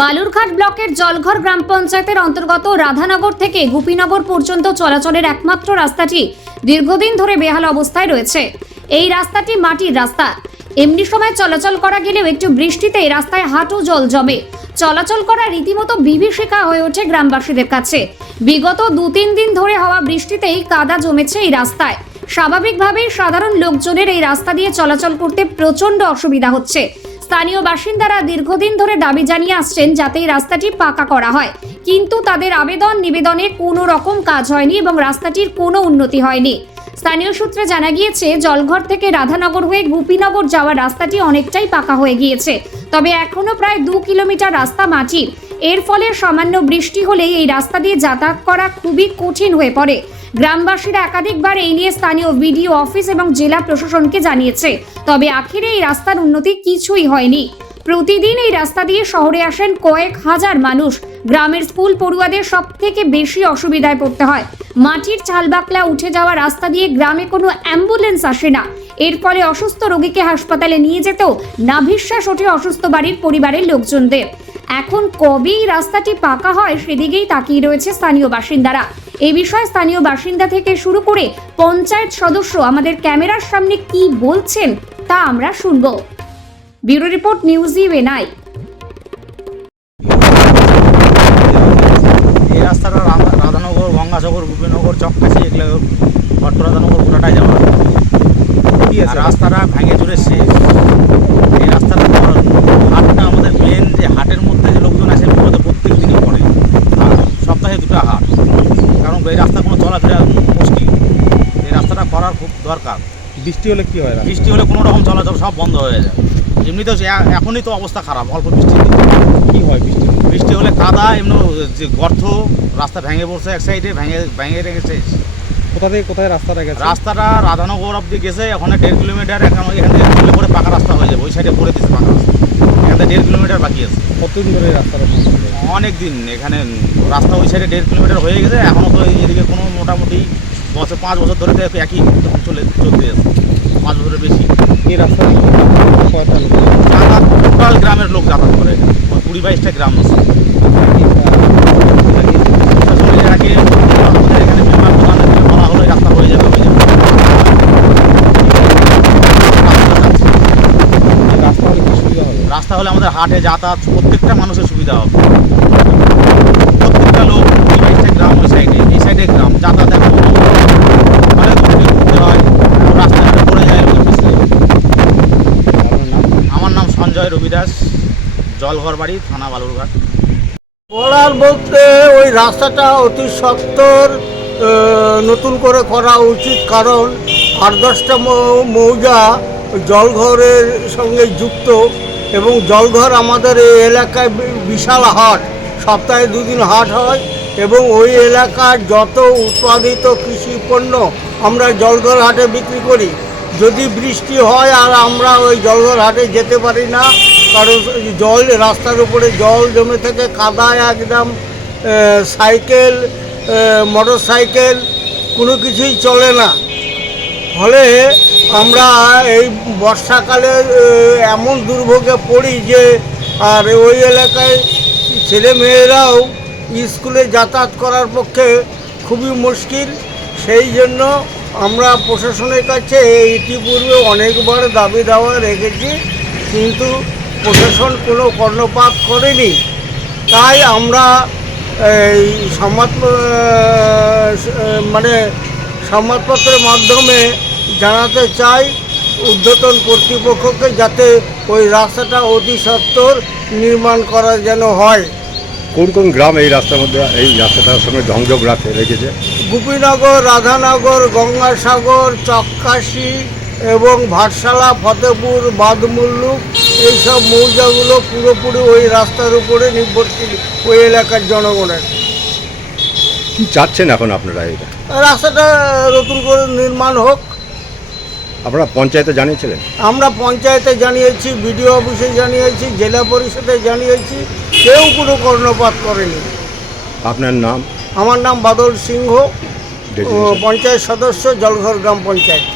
বালুরঘাট ব্লকের জলঘর গ্রাম পঞ্চায়েতের অন্তর্গত রাধানগর থেকে গোপীনগর পর্যন্ত চলাচলের একমাত্র রাস্তাটি দীর্ঘদিন ধরে বেহাল অবস্থায় রয়েছে। এই রাস্তাটি মাটির রাস্তা। এমনি সময় চলাচল করা গেলেও একটু বৃষ্টিতে এই রাস্তায় হাঁটু জল জমে। চলাচল করা রীতিমতো বিভীষিকা হয়ে ওঠে গ্রামবাসীদের কাছে। বিগত দু তিন দিন ধরে হওয়া বৃষ্টিতেই কাদা জমেছে এই রাস্তায়। স্বাভাবিকভাবেই সাধারণ লোকজনের এই রাস্তা দিয়ে চলাচল করতে প্রচণ্ড অসুবিধা হচ্ছে। স্থানীয় বাসিন্দারা দীর্ঘদিন ধরে দাবি জানিয়ে আসছেন যাতে এই রাস্তাটি পাকা করা হয়। কিন্তু তাদের আবেদন নিবেদনে কোনো রকম কাজ হয়নি এবং রাস্তাটির কোনো উন্নতি হয়নি। স্থানীয় সূত্রে জানা গিয়েছে, জলঘর থেকে রাধানগর হয়ে গোপীনগর যাওয়ার রাস্তাটি অনেকটাই পাকা হয়ে গিয়েছে। তবে এখনও প্রায় দু কিলোমিটার রাস্তা মাটির। এর ফলে সামান্য বৃষ্টি হলেই এই রাস্তা দিয়ে যাতায়াত করা খুবই কঠিন হয়ে পড়ে। গ্রামবাসীরা একাধিকবার এই নিয়ে স্থানীয় বিডিও অফিস এবং জেলা প্রশাসনকে জানিয়েছে, তবে আখিরে এই রাস্তার উন্নতি কিছুই হয়নি। প্রতিদিন এই রাস্তা দিয়ে শহরে আসেন কয়েক হাজার মানুষ। গ্রামের স্কুল পড়ুয়াদের সব থেকে বেশি অসুবিধায় পড়তে হয়। মাটির চালবাকলা উঠে যাওয়া রাস্তা দিয়ে গ্রামে কোনো অ্যাম্বুলেন্স আসে না। এর ফলে অসুস্থ রোগীকে হাসপাতালে নিয়ে যেতেও নাভিশ্বাস ওঠে অসুস্থ বাড়ির পরিবারের লোকজনদের। এখন কবেই রাস্তাটি পাকা হয় সেদিকেই তাকিয়ে রয়েছে স্থানীয় বাসিন্দারা। এই বিষয়ে স্থানীয় বাসিন্দা থেকে শুরু করে পঞ্চায়েত সদস্য আমাদের ক্যামেরার সামনে কি বলছেন তা আমরা শুনব। ব্যুরো রিপোর্ট নিউজ ইভেনাই এই রাস্তাটা রাধা- রাধানগর গঙ্গাসাগর গোপীনগর চককাশি এগুলো ভট্ট রাধানগর পুরোটাই যাওয়া। রাস্তাটা ভেঙে চুরে শেষ এই রাস্তাটা বড়- হাটটা আমাদের মেন যে হাটের মধ্যে যে লোকজন আসে বিপদ প্রত্যেক দিনই পড়ে আর সপ্তাহে দুটো হাট কারণ এই রাস্তা কোনো চলাফেরা মুশকিল। এই রাস্তাটা করার খুব দরকার। বৃষ্টি হলে কী হয়? বৃষ্টি হলে কোনো রকম চলাচল সব বন্ধ হয়ে যায়। এমনিতেও যে এখনই তো অবস্থা খারাপ অল্প বৃষ্টি কী হয় বৃষ্টি হলে? বৃষ্টি হলে কাদা এমনি যে গর্ত রাস্তা ভেঙে পড়ছে এক সাইডে ভেঙে ভেঙে রেখেছে। কোথা থেকে কোথায় রাস্তাটা গেছে? রাস্তাটা রাধানগর অব্দি গেছে ওখানে দেড় কিলোমিটার এখন এখান থেকে করলে পরে পাকা রাস্তা হয়ে যাবে ওই সাইডে করে দিচ্ছে পাকা রাস্তা। এখান থেকে দেড় কিলোমিটার বাকি আছে। কতদিন ধরে এই রাস্তাটা? অনেক দিন এখানে রাস্তা ওই সাইডে দেড় কিলোমিটার হয়ে গেছে এখনও তো এদিকে কোনো মোটামুটি বছর পাঁচ বছর ধরে তো একই চলে চলতে আসে পাঁচ বছরের বেশি। এই রাস্তা যাতায়াত টোটাল গ্রামের লোক যাতায়াত করে। কুড়ি বাইশটা গ্রাম আছে। আগে আমাদের এখানে মেম্বার প্রধানকে বলা হলো এই রাস্তা হয়ে যাবে হয়ে যাবে রাস্তা হলে কি সুবিধা হবে রাস্তা হলে আমাদের হাটে যাতায়াত প্রত্যেকটা মানুষের সুবিধা হবে। প্রত্যেকটা লোক এই বাইশটা গ্রাম, ওই সাইডে, এই সাইডে গ্রাম, যাতায়াত ঘুরতে হয়, রাস্তাঘাটে পড়ে যায় আমার নাম সঞ্জয় রবিদাস, জলঘর বাড়ি, থানা বালুরঘাট। করার বলতে ওই রাস্তাটা অতি সত্তর নতুন করে করা উচিত কারণ আট দশটা মৌজা জলঘরের সঙ্গে যুক্ত। এবং জলঘর আমাদের এই এলাকায় বিশাল হাট। সপ্তাহে দুদিন হাট হয় এবং ওই এলাকার যত উৎপাদিত কৃষি পণ্য আমরা জলঘর হাটে বিক্রি করি। যদি বৃষ্টি হয় আর আমরা ওই জলঘর হাটে যেতে পারি না, কারণ জল, রাস্তার উপরে জল জমে থেকে কাদায় একদম সাইকেল মোটর সাইকেল কোনো কিছুই চলে না। ফলে আমরা এই বর্ষাকালে এমন দুর্ভোগে পড়ি যে, আর ওই এলাকায় ছেলে মেয়েরাও স্কুলে যাতায়াত করার পক্ষে খুবই মুশকিল। সেই জন্য আমরা প্রশাসনের কাছে ইতিপূর্বে অনেকবার দাবি দাওয়া রেখেছি, কিন্তু প্রশাসন কোনো কর্ণপাত করেনি। তাই আমরা এই সংবাদ মানে সংবাদপত্রের মাধ্যমে জানাতে চাই ঊর্ধ্বতন কর্তৃপক্ষকে যাতে ওই রাস্তাটা অতি সত্বর নির্মাণ করা যেন হয়। কোন কোন গ্রাম এই রাস্তার মধ্যে এই রাস্তাটার সঙ্গে সংযোগ রাখে রেখেছে? গোপীনগর রাধানগর গঙ্গাসাগর চক্কাশি এবং ভাটশালা ফতেপুর বাদমুল্লুক এইসব মৌজাগুলো পুরোপুরি ওই রাস্তার উপরে নির্ভরশীল ওই এলাকার জনগণের। কি চাচ্ছেন এখন আপনারা এটা? রাস্তাটা নতুন করে নির্মাণ হোক। আপনারা পঞ্চায়েতে জানিয়েছিলেন? আমরা পঞ্চায়েতে জানিয়েছি বিডিও অফিসে জানিয়েছি জেলা পরিষদে জানিয়েছি কেউ কোনো কর্ণপাত করেনি। আপনার নাম? আমার নাম বাদল সিংহ পঞ্চায়েত সদস্য জলঘর গ্রাম পঞ্চায়েত।